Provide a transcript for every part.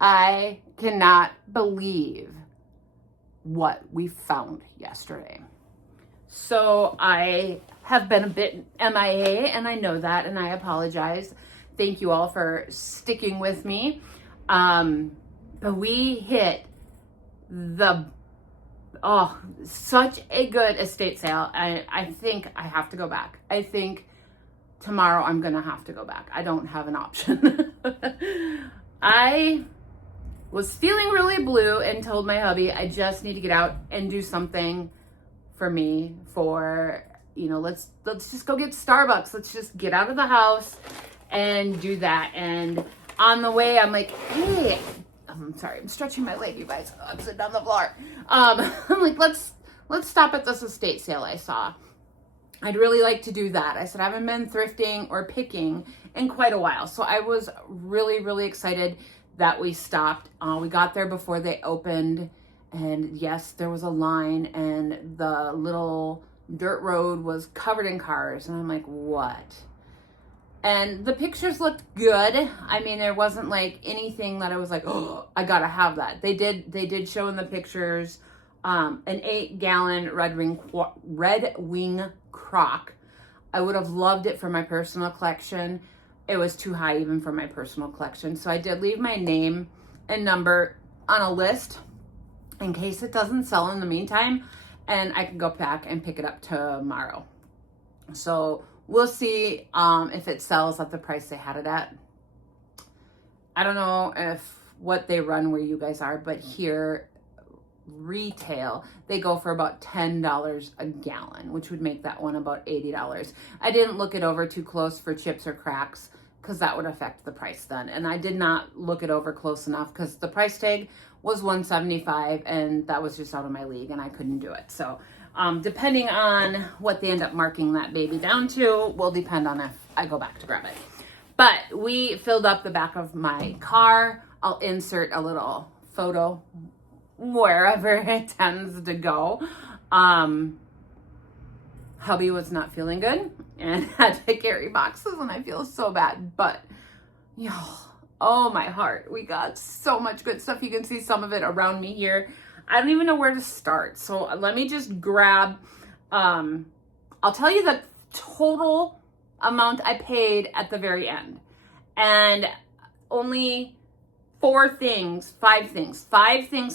I cannot believe what we found yesterday. So I have been a bit MIA, and I know that, and I apologize. Thank you all for sticking with me. But we hit such a good estate sale. I think I have to go back. I think tomorrow I'm gonna have to go back. I don't have an option. I was feeling really blue and told my hubby I just need to get out and do something for me for, let's just go get Starbucks. Let's just get out of the house and do that. And on the way, I'm like, hey, I'm sorry, I'm stretching my leg, you guys. I'm sitting on the floor. I'm like, let's stop at this estate sale I saw. I'd really like to do that. I said, I haven't been thrifting or picking in quite a while. So I was really, really excited that we stopped. We got there before they opened. And yes, there was a line, and the little dirt road was covered in cars. And I'm like, what? And the pictures looked good. I mean, there wasn't like anything that I was like, oh, I gotta have that. They did show in the pictures an 8-gallon red wing crock. I would have loved it for my personal collection. It was too high even for my personal collection. So I did leave my name and number on a list in case it doesn't sell in the meantime, and I can go back and pick it up tomorrow. So we'll see if it sells at the price they had it at. I don't know what they run where you guys are, but here retail, they go for about $10 a gallon, which would make that one about $80. I didn't look it over too close for chips or cracks because that would affect the price then. And I did not look it over close enough because the price tag was $175, and that was just out of my league and I couldn't do it. So depending on what they end up marking that baby down to will depend on if I go back to grab it. But we filled up the back of my car. I'll insert a little photo wherever it tends to go. Hubby was not feeling good and had to carry boxes, and I feel so bad. But, oh my heart, we got so much good stuff. You can see some of it around me here. I don't even know where to start. So let me just grab, I'll tell you the total amount I paid at the very end. And only five things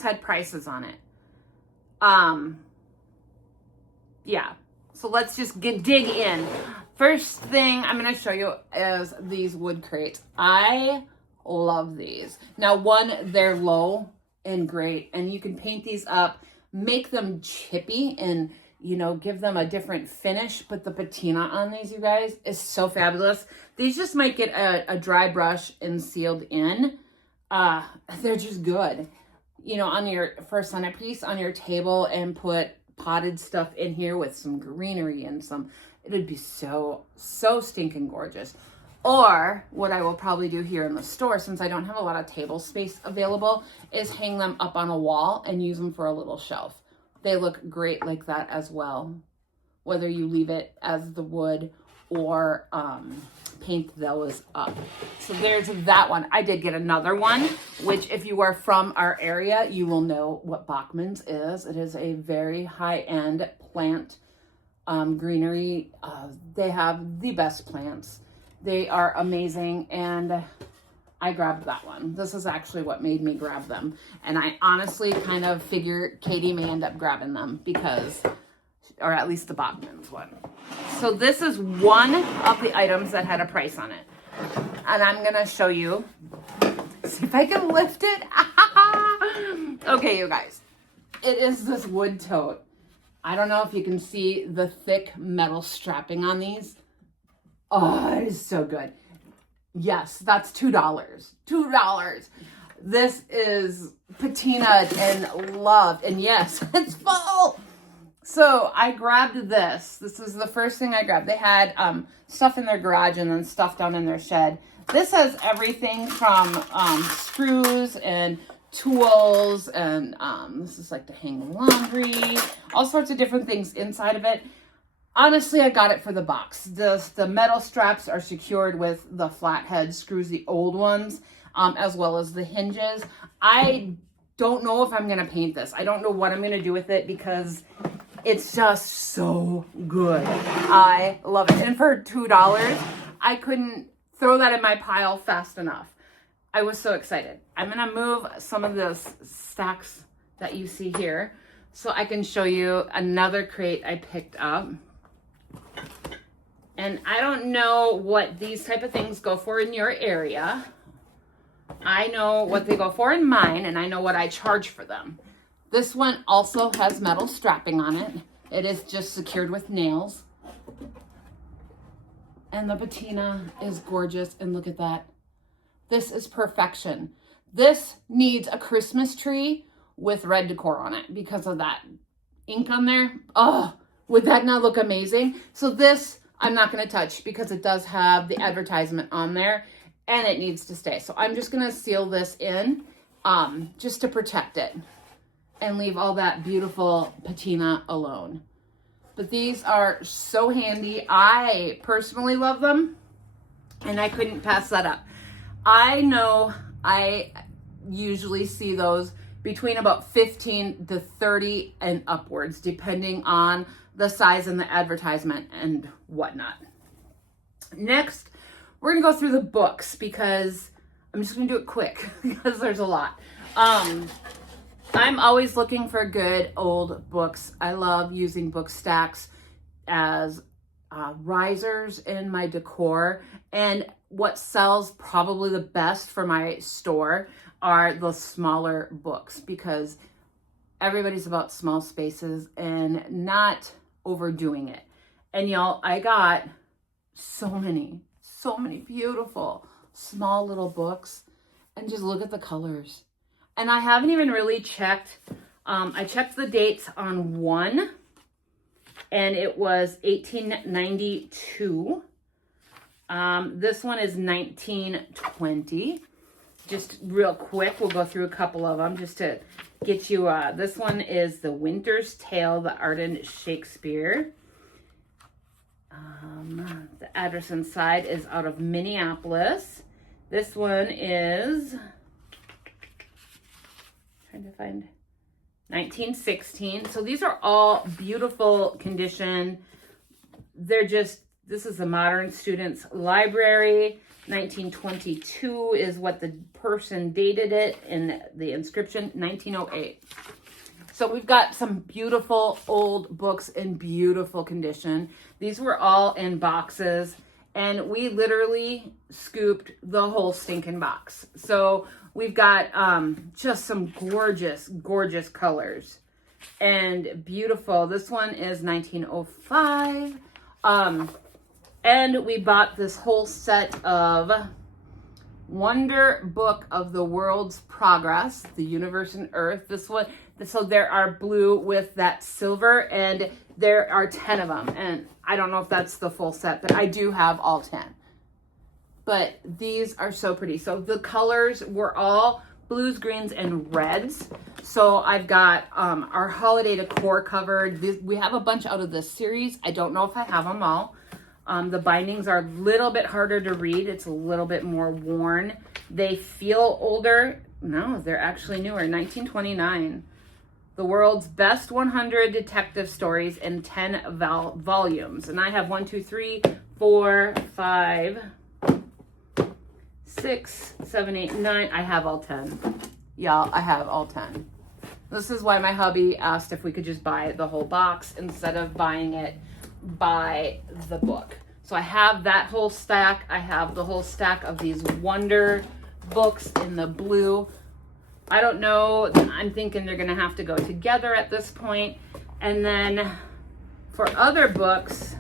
had prices on it. Yeah. So let's just dig in. First thing I'm going to show you is these wood crates. I love these. Now, they're low and great, and you can paint these up, make them chippy, and give them a different finish. But the patina on these, you guys, is so fabulous. These just might get a dry brush and sealed in. They're just good. For a centerpiece on your table, and put potted stuff in here with some greenery and it would be so stinking gorgeous. Or what I will probably do here in the store, since I don't have a lot of table space available, is hang them up on a wall and use them for a little shelf. They look great like that as well, whether you leave it as the wood or paint those up. So there's that one. I did get another one, which if you are from our area, you will know what Bachman's is. It is a very high-end plant greenery. They have the best plants. They are amazing, and I grabbed that one. This is actually what made me grab them. And I honestly kind of figure Katie may end up grabbing them or at least the Bachman's one. So this is one of the items that had a price on it. And I'm going to show you. See if I can lift it. Okay, you guys. It is this wood tote. I don't know if you can see the thick metal strapping on these. Oh, it is so good. Yes, that's $2. $2. This is patinaed and loved. And yes, it's full. So I grabbed this. This is the first thing I grabbed. They had stuff in their garage and then stuff down in their shed. This has everything from screws and tools, and this is like to hang laundry, all sorts of different things inside of it. Honestly, I got it for the box. The metal straps are secured with the flathead screws, the old ones. as well as the hinges. I don't know if I'm going to paint this. I don't know what I'm going to do with it because it's just so good. I love it. And for $2, I couldn't throw that in my pile fast enough. I was so excited. I'm going to move some of the stacks that you see here so I can show you another crate I picked up. And I don't know what these type of things go for in your area. I know what they go for in mine, and I know what I charge for them. This one also has metal strapping on it. It is just secured with nails. And the patina is gorgeous, and look at that. This is perfection. This needs a Christmas tree with red decor on it because of that ink on there. Oh, would that not look amazing? So this I'm not going to touch because it does have the advertisement on there and it needs to stay. So I'm just going to seal this in just to protect it and leave all that beautiful patina alone. But these are so handy. I personally love them and I couldn't pass that up. I know I usually see those between about 15 to 30 and upwards, depending on the size and the advertisement and whatnot. Next, we're gonna go through the books because I'm just gonna do it quick because there's a lot. I'm always looking for good old books. I love using book stacks as risers in my decor, and what sells probably the best for my store are the smaller books because everybody's about small spaces and not overdoing it. And y'all, I got so many beautiful small little books, and just look at the colors. And I haven't even really checked. I checked the dates on one, and it was 1892. This one is 1920. Just real quick, we'll go through a couple of them just to get you. This one is The Winter's Tale, the Ardent Shakespeare. The address inside is out of Minneapolis. This one is, trying to find, 1916. So these are all beautiful condition. They're just, this is a modern student's library. 1922 is what the person dated it, in the inscription 1908. So we've got some beautiful old books in beautiful condition. These were all in boxes, and we literally scooped the whole stinking box. So we've got just some gorgeous colors and beautiful. This one is 1905. And we bought this whole set of Wonder Book of the World's Progress, the Universe and Earth. This one, so there are blue with that silver, and there are 10 of them. And I don't know if that's the full set, but I do have all 10. But these are so pretty. So the colors were all blues, greens, and reds. So I've got our holiday decor covered. We have a bunch out of this series. I don't know if I have them all. The bindings are a little bit harder to read. It's a little bit more worn. They feel older. No, they're actually newer. 1929. The World's Best 100 Detective Stories in 10 volumes. And I have 1, 2, 3, 4, 5, 6, 7, 8, 9. I have all 10. Y'all, I have all 10. This is why my hubby asked if we could just buy the whole box instead of buying it by the book. So I have that whole stack. I have the whole stack of these Wonder books in the blue. I don't know. I'm thinking they're going to have to go together at this point. And then for other books,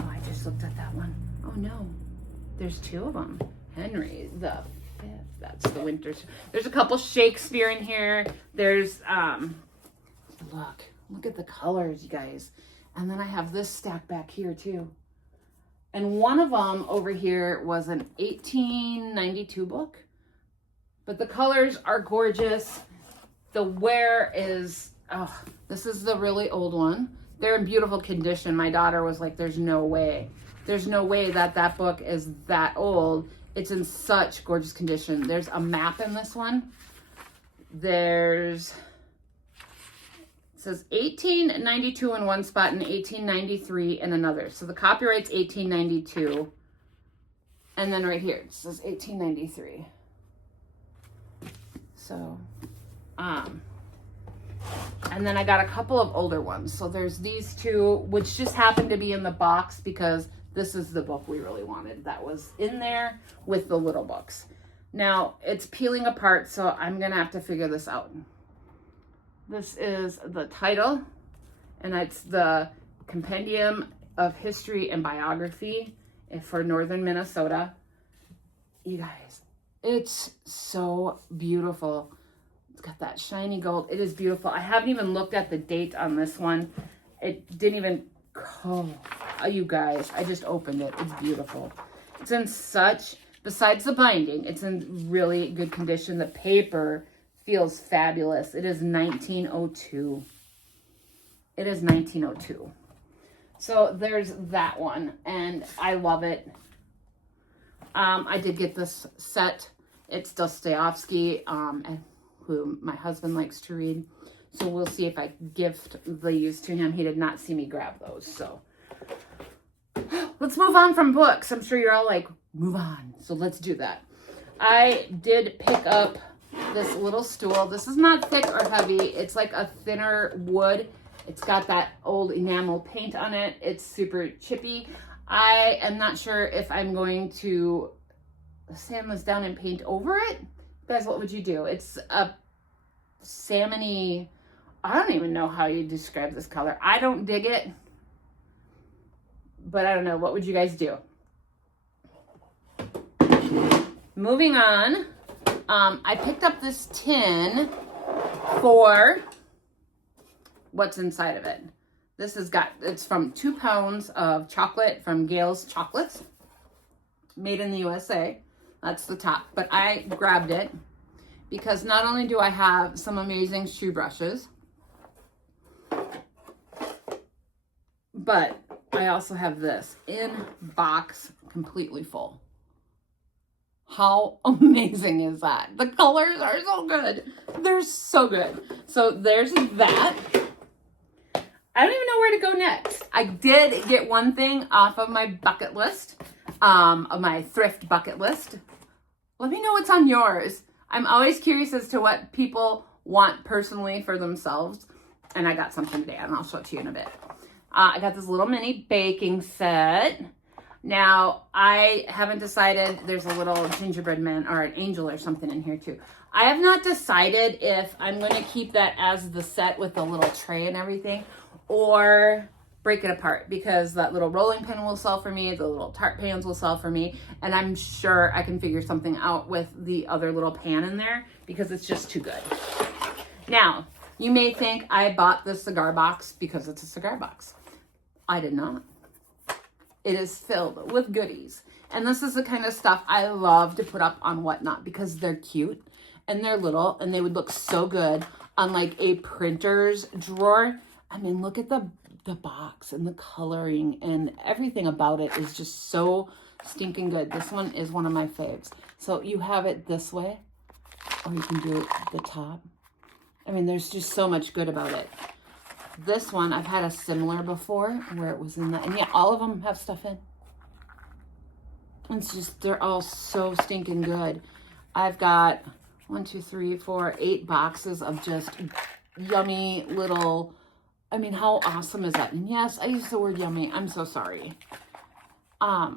oh, I just looked at that one. Oh no, there's 2 of them. Henry the Fifth. That's the Winter's. There's a couple Shakespeare in here. There's look at the colors, you guys. And then I have this stack back here too. And one of them over here was an 1892 book. But the colors are gorgeous. The wear is, oh, this is the really old one. They're in beautiful condition. My daughter was like, there's no way. There's no way that that book is that old. It's in such gorgeous condition. There's a map in this one. There's, it says 1892 in one spot and 1893 in another. So the copyright's 1892. And then right here, it says 1893. So, and then I got a couple of older ones. So there's these two, which just happened to be in the box because this is the book we really wanted. That was in there with the little books. Now, it's peeling apart, so I'm going to have to figure this out. This is the title, and it's the Compendium of History and Biography for Northern Minnesota. You guys, it's so beautiful. It's got that shiny gold. It is beautiful. I haven't even looked at the date on this one. It didn't even, oh, you guys, I just opened it. It's beautiful. It's in such, besides the binding, it's in really good condition. The paper feels fabulous. It is 1902. It is 1902. So there's that one, and I love it. I did get this set. It's Dostoevsky, who my husband likes to read. So we'll see if I gift these to him. He did not see me grab those. So let's move on from books. I'm sure you're all like, move on. So let's do that. I did pick up this little stool. This is not thick or heavy. It's like a thinner wood. It's got that old enamel paint on it. It's super chippy. I am not sure if I'm going to sand this down and paint over it. Guys, what would you do? It's a salmony, I don't even know how you describe this color. I don't dig it, but I don't know. What would you guys do? Moving on, I picked up this tin for what's inside of it. This has got, it's from 2 pounds of chocolate from Gail's Chocolates, made in the USA. That's the top, but I grabbed it because not only do I have some amazing shoe brushes, but I also have this in box completely full. How amazing is that? The colors are so good. They're so good. So there's that. I don't even know where to go next. I did get one thing off of my bucket list, of my thrift bucket list. Let me know what's on yours. I'm always curious as to what people want personally for themselves. And I got something today, and I'll show it to you in a bit. I got this little mini baking set. Now, I haven't decided. There's a little gingerbread man or an angel or something in here too. I have not decided if I'm going to keep that as the set with the little tray and everything, or break it apart, because that little rolling pin will sell for me, the little tart pans will sell for me, and I'm sure I can figure something out with the other little pan in there because it's just too good. Now, you may think I bought this cigar box because it's a cigar box. I did not. It is filled with goodies. And this is the kind of stuff I love to put up on Whatnot because they're cute and they're little and they would look so good on like a printer's drawer. I mean, look at the box and the coloring and everything about it is just so stinking good. This one is one of my faves. So you have it this way, or you can do it the top. I mean, there's just so much good about it. This one, I've had a similar before where it was in that, and yeah, all of them have stuff in. It's just, they're all so stinking good. I've got 1, 2, 3, 4, 8 boxes of just yummy little, I mean, how awesome is that? And yes, I use the word yummy. I'm so sorry. But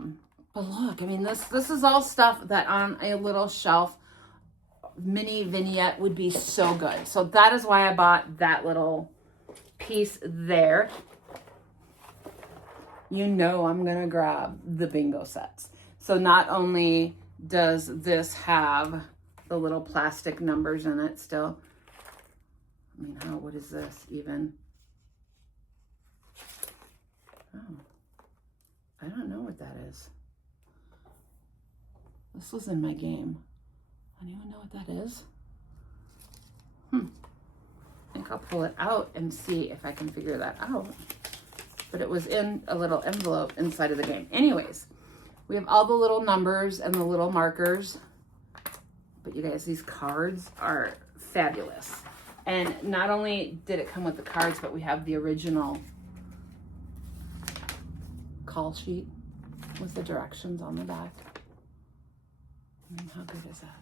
look, I mean, this is all stuff that on a little shelf mini vignette would be so good. So that is why I bought that little piece there. You know I'm gonna grab the bingo sets. So not only does this have the little plastic numbers in it still. I mean, what is this even? Oh, I don't know what that is. This was in my game. Anyone know what that is? I think I'll pull it out and see if I can figure that out. But it was in a little envelope inside of the game. Anyways, We have all the little numbers and the little markers. But you guys, these cards are fabulous. And not only did it come with the cards, but we have the original call sheet with the directions on the back. How good is that?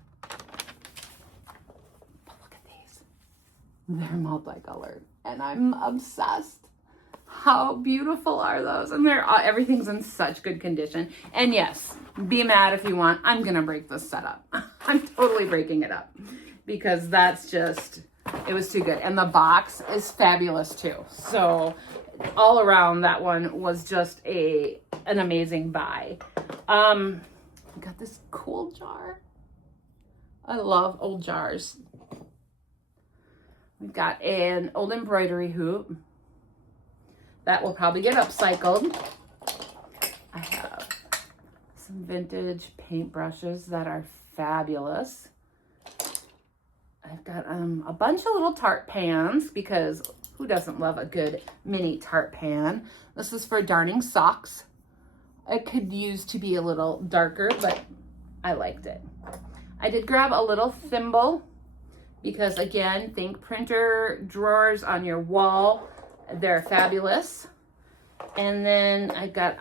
But look at these. They're multicolored and I'm obsessed. How beautiful are those? And everything's in such good condition. And yes, be mad if you want. I'm gonna break this setup. I'm totally breaking it up because that's just, it was too good. And the box is fabulous too. So all around, that one was just an amazing buy. We got this cool jar. I love old jars. We've got an old embroidery hoop that will probably get upcycled. I have some vintage paint brushes that are fabulous. I've got a bunch of little tart pans because who doesn't love a good mini tart pan? This is for darning socks. It could use to be a little darker, but I liked it. I did grab a little thimble because again, think printer drawers on your wall. They're fabulous. And then I got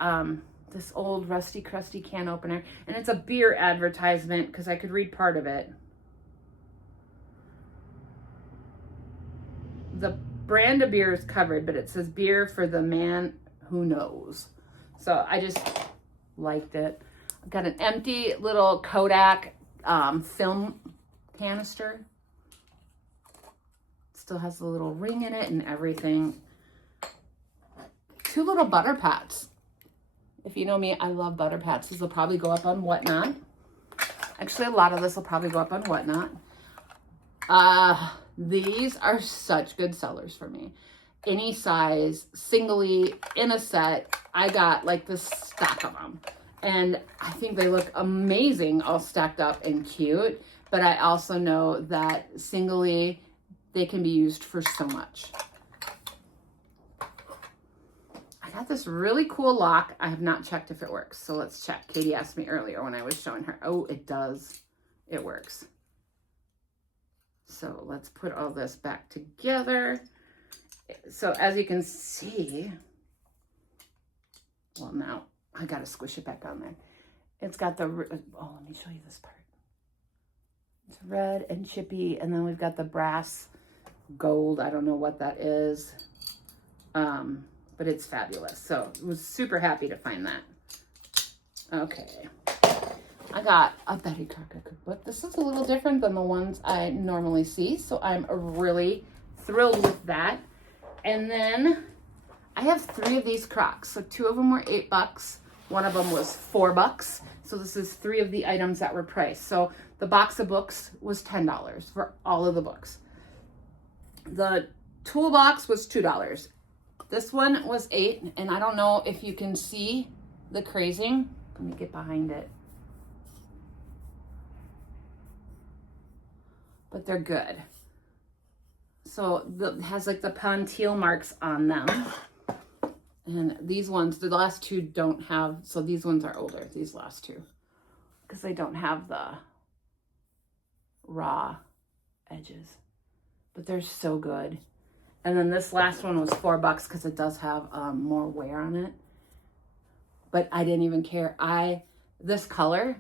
this old rusty crusty can opener, and it's a beer advertisement because I could read part of it. The brand of beer is covered, but it says beer for the man who knows. So I just liked it. I've got an empty little Kodak film canister. Still has the little ring in it and everything. 2 little butter pats. If you know me, I love butter pats. These will probably go up on Whatnot. Actually, a lot of this will probably go up on Whatnot. These are such good sellers for me. Any size, singly, in a set. I got like this stack of them. And I think they look amazing all stacked up and cute. But I also know that singly, they can be used for so much. I got this really cool lock. I have not checked if it works. So let's check. Katie asked me earlier when I was showing her. Oh, it does. It works. So let's put all this back together. So as you can see, well now I got to squish it back on there. It's got the, oh, let me show you this part. It's red and chippy, and then we've got the brass gold. I don't know what that is, but it's fabulous. So I was super happy to find that. Okay. I got a Betty Crocker cookbook. This is a little different than the ones I normally see, so I'm really thrilled with that. And then I have 3 of these Crocs. So 2 of them were $8. One of them was $4. So this is 3 of the items that were priced. So the box of books was $10 for all of the books. The toolbox was $2. This one was $8, and I don't know if you can see the crazing. Let me get behind it. But they're good. So it has like the Pontil marks on them. And these ones, the last 2 don't have, so these ones are older, these last 2. Because they don't have the raw edges. But they're so good. And then this last one was $4 because it does have more wear on it. But I didn't even care. This color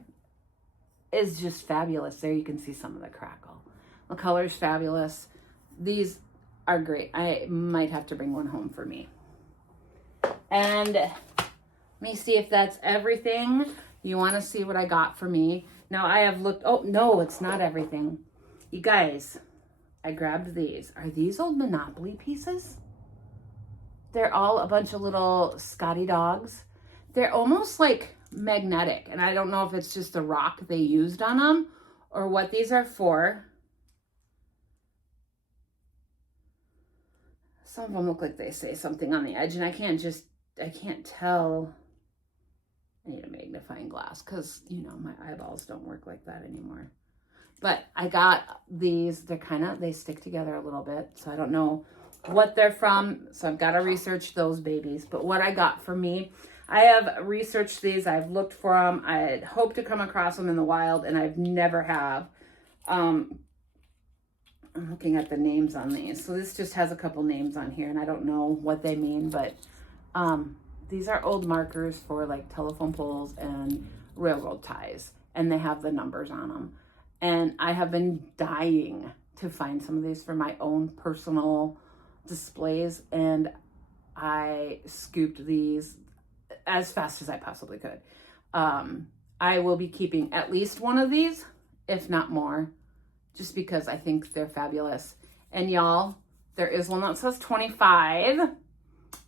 is just fabulous. There you can see some of the crackle. The color is fabulous. These are great. I might have to bring one home for me. And let me see if that's everything. You want to see what I got for me. Now I have looked, oh no, it's not everything. You guys, I grabbed these. Are these old Monopoly pieces? They're all a bunch of little Scotty dogs. They're almost like magnetic. And I don't know if it's just the rock they used on them or what these are for. Some of them look like they say something on the edge, and I can't tell. I need a magnifying glass because, you know, my eyeballs don't work like that anymore. But I got these. They stick together a little bit, so I don't know what they're from. So I've got to research those babies. But what I got for me, I have researched these. I've looked for them. I had hoped to come across them in the wild, and I've never have. I'm looking at the names on these. So this just has a couple names on here, and I don't know what they mean, but these are old markers for like telephone poles and railroad ties, and they have the numbers on them. And I have been dying to find some of these for my own personal displays, and I scooped these as fast as I possibly could. I will be keeping at least one of these, if not more, just because I think they're fabulous. And y'all, there is one that says 25.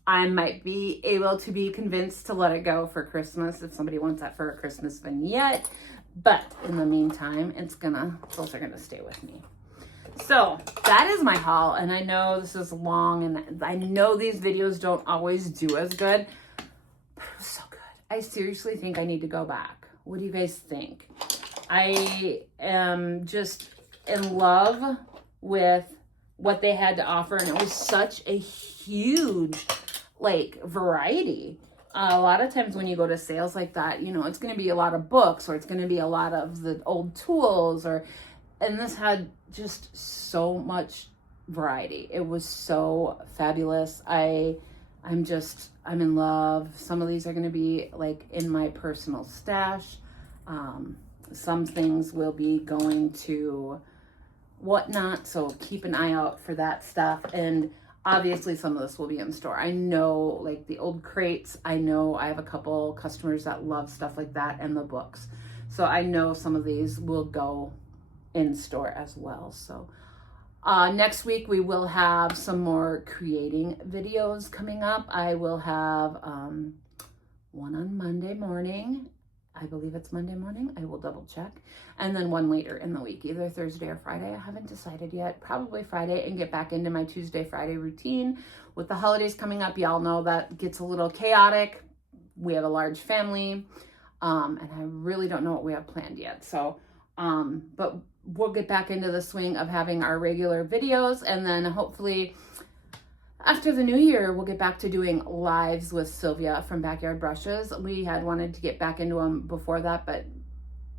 I might be able to be convinced to let it go for Christmas if somebody wants that for a Christmas vignette. But in the meantime, those are gonna stay with me. So that is my haul, and I know this is long, and I know these videos don't always do as good, but it was so good. I seriously think I need to go back. What do you guys think? I am just in love with what they had to offer, and it was such a huge like variety. A lot of times when you go to sales like that, you know, it's going to be a lot of books, or it's going to be a lot of the old tools, and this had just so much variety. It was so fabulous. I'm in love. Some of these are going to be like in my personal stash. Some things will be going to whatnot, so keep an eye out for that stuff. And obviously some of this will be in store. I know, like the old crates, I know I have a couple customers that love stuff like that, and the books. So I know some of these will go in store as well. So next week we will have some more creating videos coming up. I will have one on Monday morning. I believe it's Monday morning. I will double check. And then one later in the week, either Thursday or Friday. I haven't decided yet. Probably Friday, and get back into my Tuesday, Friday routine. With the holidays coming up, y'all know that gets a little chaotic. We have a large family, and I really don't know what we have planned yet. So, but we'll get back into the swing of having our regular videos, and then hopefully after the new year, we'll get back to doing lives with Sylvia from Backyard Brushes. We had wanted to get back into them before that, but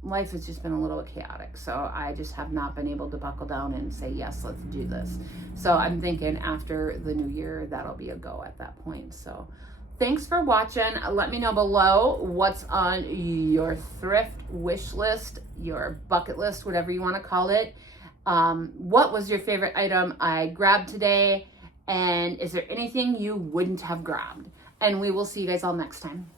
life has just been a little chaotic. So I just have not been able to buckle down and say, yes, let's do this. So I'm thinking after the new year, that'll be a go at that point. So thanks for watching. Let me know below what's on your thrift wish list, your bucket list, whatever you want to call it. What was your favorite item I grabbed today? And is there anything you wouldn't have grabbed? And we will see you guys all next time.